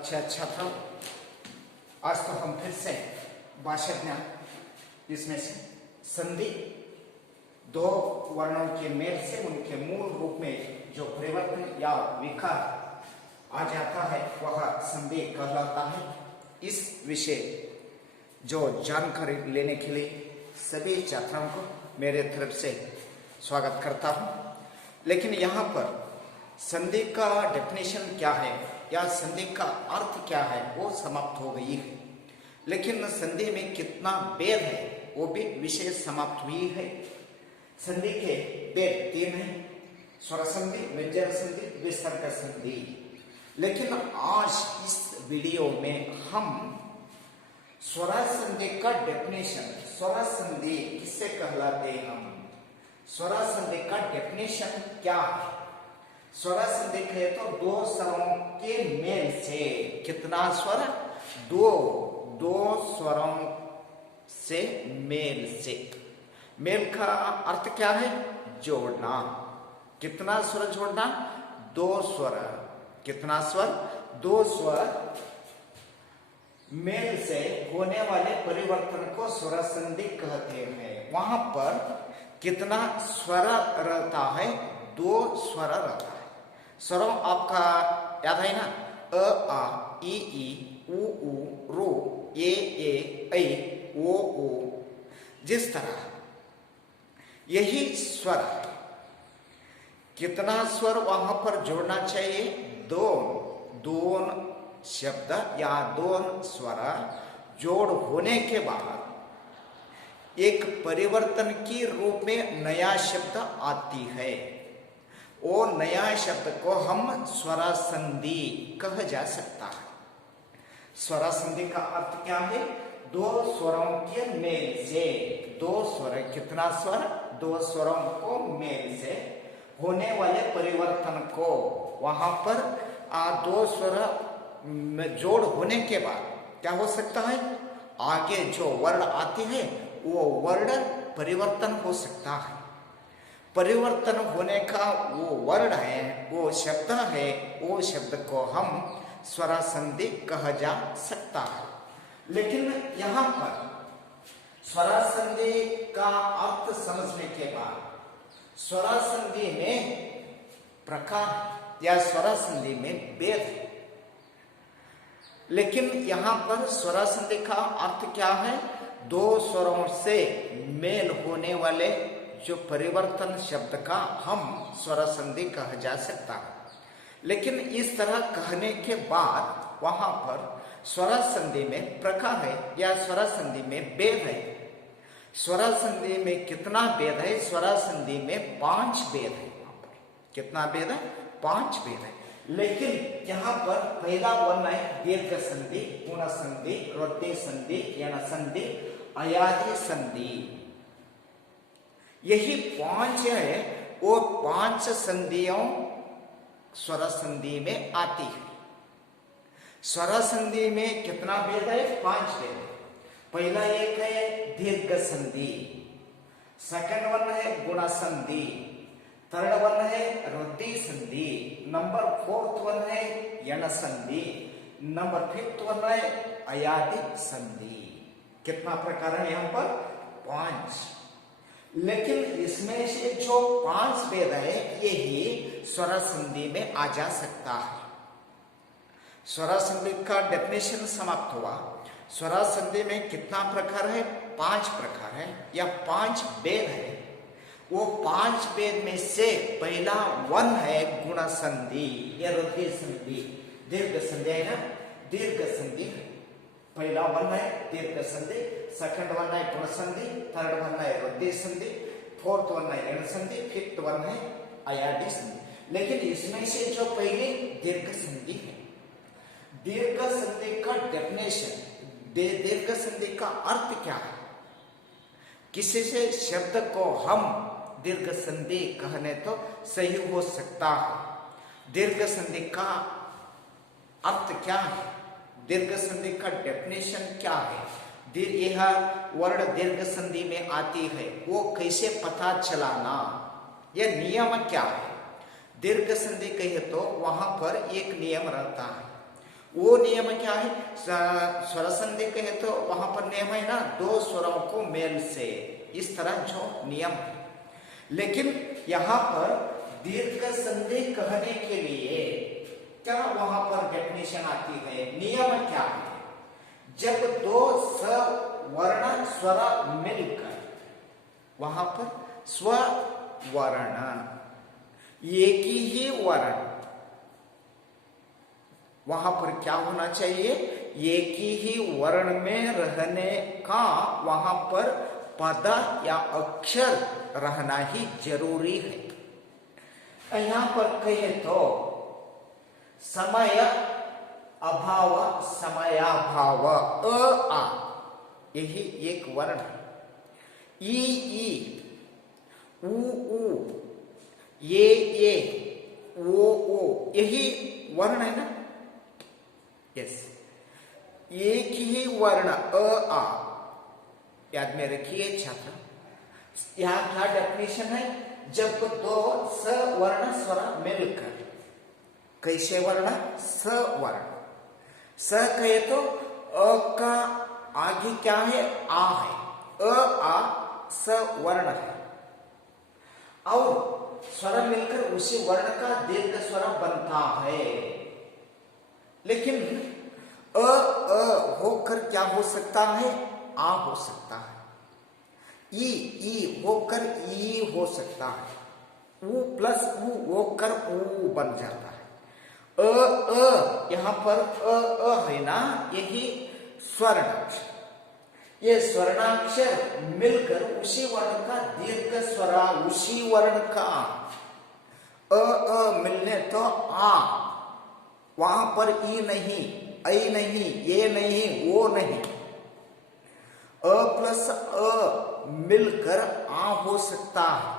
अच्छा छात्रों, आज तो हम फिर से भाषा ज्ञान इसमें से संधि दो वर्णों के मेल से उनके मूल रूप में जो परिवर्तन या विकार आ जाता है वह संधि कहलाता है। इस विषय जो जानकारी लेने के लिए सभी छात्रों को मेरे तरफ से स्वागत करता हूँ। लेकिन यहाँ पर संधि का डेफिनेशन क्या है या संधि का अर्थ क्या है वो समाप्त हो गई है, लेकिन संधि में कितना भेद है वो भी विषय समाप्त हुई है। संधि के भेद तीन है: स्वर संधि, व्यंजन संधि, विसर्ग संधि। लेकिन आज इस वीडियो में हम स्वर संधि का डेफिनेशन, स्वर संधि किससे कहलाते हैं, हम स्वर संधि का डेफिनेशन क्या है। स्वर संधि कहे तो दो स्वरों के मेल से कितना स्वर, दो स्वरों से मेल से। मेल का अर्थ क्या है? जोड़ना। कितना स्वर जोड़ना? दो स्वर। कितना स्वर? दो स्वर मेल से होने वाले परिवर्तन को स्वर संधि कहते हैं। वहां पर कितना स्वर रहता है? दो स्वर रहता है। स्वरों आपका याद है ना? अ आ इ ऊ रू ए ऐ ओ जिस तरह यही स्वर है। कितना स्वर वहां पर जोड़ना चाहिए? दोन शब्द या दोन स्वर जोड़ होने के बाद एक परिवर्तन की रूप में नया शब्द आती है। वो नया शब्द को हम स्वर संधि कहा जा सकता है। स्वर संधि का अर्थ क्या है? दो स्वरों के मेल से। दो स्वर, कितना स्वर? दो स्वरों को मेल से होने वाले परिवर्तन को, वहां पर दो स्वर में जोड़ होने के बाद क्या हो सकता है? आगे जो वर्ण आते हैं वो वर्ण परिवर्तन हो सकता है। परिवर्तन होने का वो वर्ण है, वो शब्द है, वो शब्द को हम स्वर संधि कहा जा सकता है। लेकिन यहाँ पर स्वर संधि का अर्थ समझने के बाद स्वर संधि में प्रकार या स्वर संधि में भेद है। लेकिन यहाँ पर स्वर संधि का अर्थ क्या है? दो स्वरों से मेल होने वाले जो परिवर्तन शब्द का हम स्वर संधि कहा जा सकता है। लेकिन इस तरह कहने के बाद वहां पर स्वर संधि में प्रकार है या स्वर संधि में भेद है। स्वर संधि में कितना भेद है? स्वर संधि में 5 भेद है। वहां पर कितना भेद है? 5 भेद है। लेकिन यहाँ पर पहला वर्ण है दीर्घ संधि, गुण संधि, वृद्धि संधि, यण संधि, अयादि संधि। यही 5 है। वो 5 संधियों स्वर संधि में आती है। स्वर संधि में कितना भेद है? 5 भेद है। पहला एक है दीर्घ संधि, सेकंड वन है गुण संधि, थर्ड वन है वृद्धि संधि, नंबर 4th वन है यण संधि, नंबर 5th वन है अयादि संधि। कितना प्रकार है यहाँ पर? 5। लेकिन इसमें से जो 5 भेद है यही स्वर संधि में आ जा सकता है। स्वर संधि का डेफिनेशन समाप्त हुआ। स्वर संधि में कितना प्रकार है? 5 प्रकार है या 5 भेद है। वो 5 भेद में से पहला वन है गुण संधि या वृद्धि संधि। दीर्घ संधि है ना? दीर्घ संधि पहला वन है दीर्घ संधि, सेकंड वन है गुण संधि, थर्ड वन है वृद्धि संधि, 4th वन है यण संधि, 5th वन है अयादि संधि। लेकिन इसमें से जो पहले दीर्घ संधि है, दीर्घ संधि का डेफिनेशन, दीर्घ संधि का अर्थ क्या है? किसी से शब्द को हम दीर्घ संधि कहने तो सही हो सकता है। दीर्घ संधि का अर्थ क्या है? दीर्घ संधि का डेफिनेशन क्या है? यह वर्ण दीर्घ संधि में आती है, वो कैसे पता चलाना? यह नियम क्या है? दीर्घ संधि कहे तो वहां पर एक नियम रहता है। वो नियम क्या है? स्वर संधि कहे तो वहां पर नियम है ना, दो स्वरों को मेल से, इस तरह जो नियम है। लेकिन यहाँ पर दीर्घ संधि कहने के लिए क्या वहां पर डेफिनेशन आती है, नियम क्या है? जब दो स्वर्ण स्वर मिलकर, वहां पर स्ववर्ण एक ही वर्ण, वहां पर क्या होना चाहिए? एक ही वर्ण में रहने का वहां पर पद या अक्षर रहना ही जरूरी है। यहां पर कहे तो समय अभाव, समयाभाव, आ, यही एक वर्ण है। ई, उ, ये, ओ, यही वर्ण है ना? यस, एक ही वर्ण आ, याद में रखिए छात्र। यहां क्या डेफिनेशन है? जब दो सवर्ण स्वर मिलकर, कैसे वर्ण? सवर्ण, स कहे तो अ का आगे क्या है? आ है, आ सवर्ण है, और स्वर मिलकर उसी वर्ण का दीर्घ स्वर बनता है। लेकिन अ होकर क्या हो सकता है? आ हो सकता है। ई होकर ई हो सकता है। उ प्लस उ होकर ऊ बन जाता है। यहां पर है ना, यही स्वर्णाक्षर, ये स्वर्णाक्षर मिलकर उसी वर्ण का दीर्घ स्वर, उसी वर्ण का मिलने तो आ, वहां पर ई नहीं, ऐ नहीं, ये नहीं, वो नहीं, अ प्लस अ मिलकर आ हो सकता है।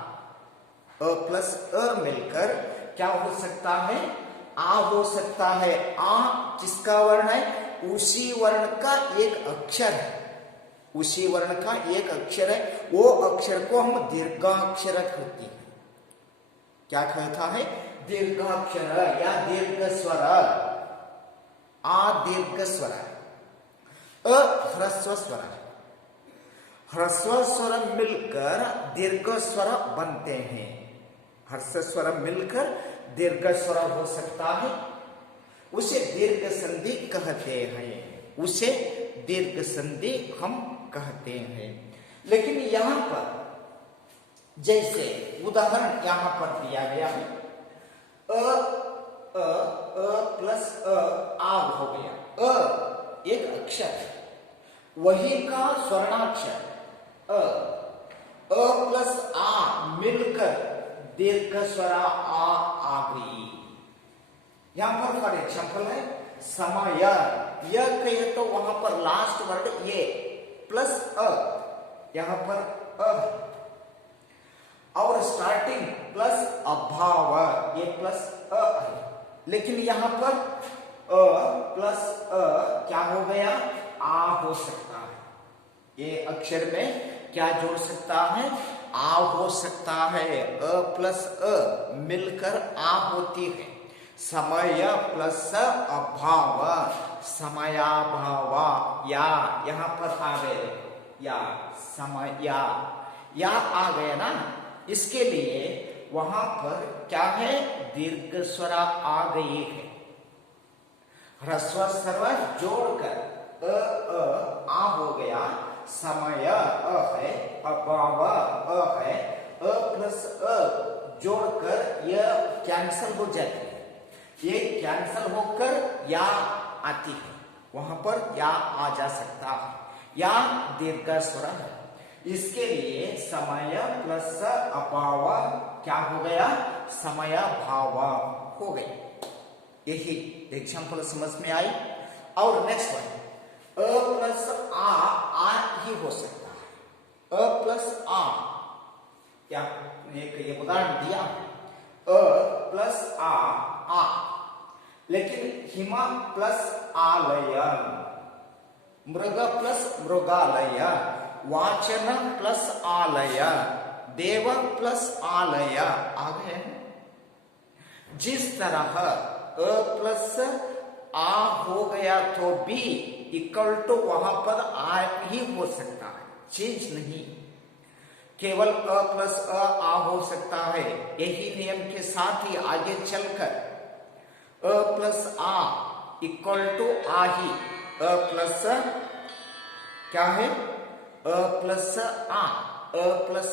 अ प्लस अ मिलकर क्या हो सकता है? आ हो सकता है। आ किसका वर्ण है? उसी वर्ण का एक अक्षर है, उसी वर्ण का एक अक्षर है। वो अक्षर को हम दीर्घाक्षर कहते हैं। क्या कहता है? दीर्घाक्षर या दीर्घ स्वर। आ दीर्घ स्वर, अ ह्रस्व स्वर, ह्रस्व स्वर मिलकर दीर्घ स्वर बनते हैं। ह्रस्व स्वर मिलकर दीर्घ स्वर हो सकता है, उसे दीर्घ संधि कहते हैं, उसे दीर्घ संधि हम कहते हैं। लेकिन यहां पर जैसे उदाहरण यहां पर दिया गया है, अ प्लस आ हो गया, अ एक अक्षर है, वही का स्वर्णाक्षर अ प्लस आ मिलकर दीर्घ स्वर आ गई। यहां पर फॉर एग्जाम्पल है समय, यह कहे तो वहां पर लास्ट वर्ड ये प्लस अ, यहां पर अ, और स्टार्टिंग प्लस अभाव, ये प्लस अ है। लेकिन यहां पर अ प्लस अ क्या हो गया? आ हो सकता है। ये अक्षर में क्या जोड़ सकता है? आ हो सकता है। अ प्लस अ मिलकर आ होती है। समय प्लस अभाव, समयाभाव, या यहां पर आ गए, या समय या आ गया ना, इसके लिए वहां पर क्या है? दीर्घ स्वर आ गई है। ह्रस्व स्वर जोड़कर आ हो गया, समय अ है, अभाव अ है, अ प्लस अ जोड़कर यह कैंसल हो जाती है। ये कैंसल होकर या आती है, वहां पर या आ जा सकता है, या दीर्घ स्वर है। इसके लिए समय प्लस अभाव क्या हो गया? समय भाव हो गई। यही एग्जाम्पल समझ में आई। और नेक्स्ट वन, अ प्लस आ ही हो सकता है। अ प्लस आ, क्या एक ये उदाहरण दिया, अ प्लस आ, लेकिन हिमा प्लस आलय, मृग प्लस मृगालय, वाचन प्लस आलय, देव प्लस आलय आ गए। जिस तरह अ प्लस आ हो गया तो बी इक्वल टू वहां पर आ ही हो सकता है, चेंज नहीं। केवल अ प्लस आ हो सकता है। यही नियम के साथ ही आगे चलकर अ प्लस आ इक्वल टू आ ही, अ प्लस क्या है, अ प्लस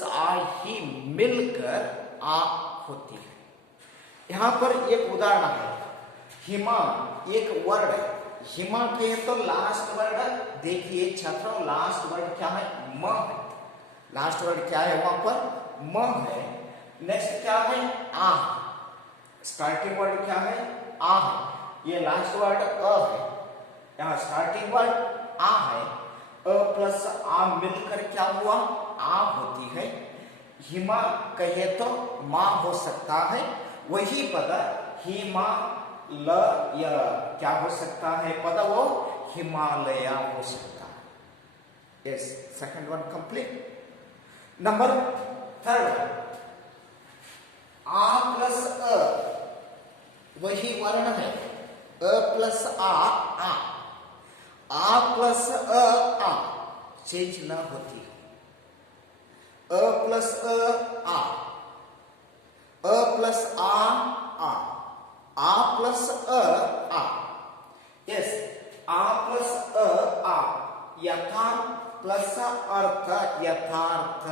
आ ही मिलकर आ होती है। यहां पर एक उदाहरण है, हिमा एक वर्ड है। हिमा कहे तो लास्ट वर्ड, देखिए छात्रों लास्ट वर्ड क्या है, म है। लास्ट वर्ड क्या है वहां पर, म है। नेक्स्ट क्या है, आ। स्टार्टिंग वर्ड क्या है, आ है। ये लास्ट वर्ड अ है, यहाँ स्टार्टिंग वर्ड आ है। अ प्लस आ मिलकर क्या हुआ, आ होती है। हिमा कहे तो मां हो सकता है, वही पद हिमा ल य क्या हो सकता है पद, वो हिमालय हो सकता है। Yes, second one complete. Number third, आ प्लस अ वही वर्ण है, अ प्लस आ प्लस आ चेंज न होती है। अ प्लस आ प्लस आ। यस, आ प्लस आ यथार्थ प्लस अर्थ यथार्थ।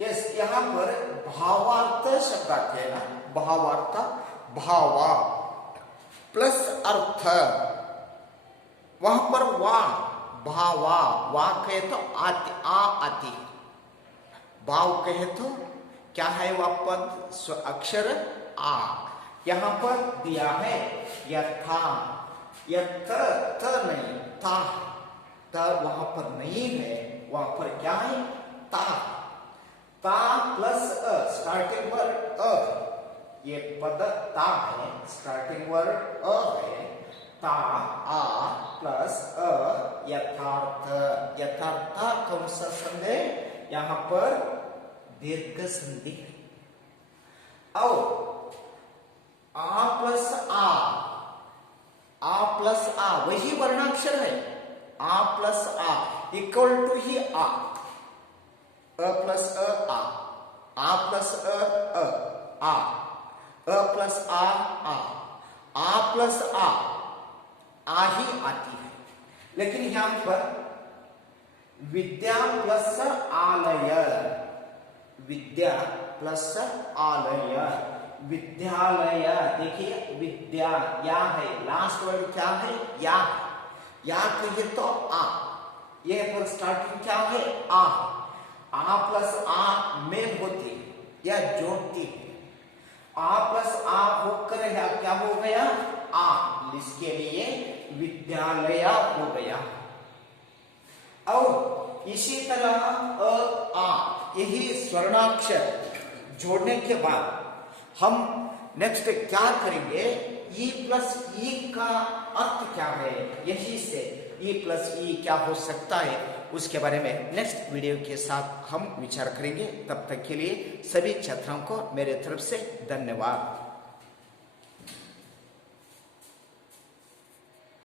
यस, यहां पर भावार्थ शब्द आते हैं ना, भावार्थ, भावा प्लस अर्थ, वहां पर वा, भावा, वा कहे तो आती, भाव कहे तो क्या है वह पद, अक्षर आ। यहां पर दिया है यथा, यथ त नहीं, था, त वहां पर नहीं है, वहां पर क्या है, ता। ता प्लस अ, स्टार्टिंग वर्ड अ, ये पद ता है, स्टार्टिंग वर्ड अ है। ता आ प्लस अ यथार्थ, यथार्थ कौन सा संधि, यहां पर दीर्घ संधि है। और आ प्लस आ वही वर्णाक्षर है, आ प्लस आ इक्वल टू ही आ प्लस आ प्लस आ प्लस आ प्लस आ ही आती है। लेकिन यहां पर विद्या प्लस आलय, विद्या प्लस आलय, विद्यालय, देखिए विद्या या है, लास्ट वर्ड क्या है, या कहिए तो आ, ये पर स्टार्टिंग क्या है, आ प्लस आ में होती है या जोड़ती है। आ प्लस आ होकर क्या हो गया, आ, इसके लिए विद्यालय हो गया। और इसी तरह आ यही स्वर्णाक्षर जोड़ने के बाद हम नेक्स्ट क्या करेंगे, ई प्लस ई का अर्थ क्या है, यही से ई प्लस ई क्या हो सकता है, उसके बारे में नेक्स्ट वीडियो के साथ हम विचार करेंगे। तब तक के लिए सभी छात्रों को मेरे तरफ से धन्यवाद।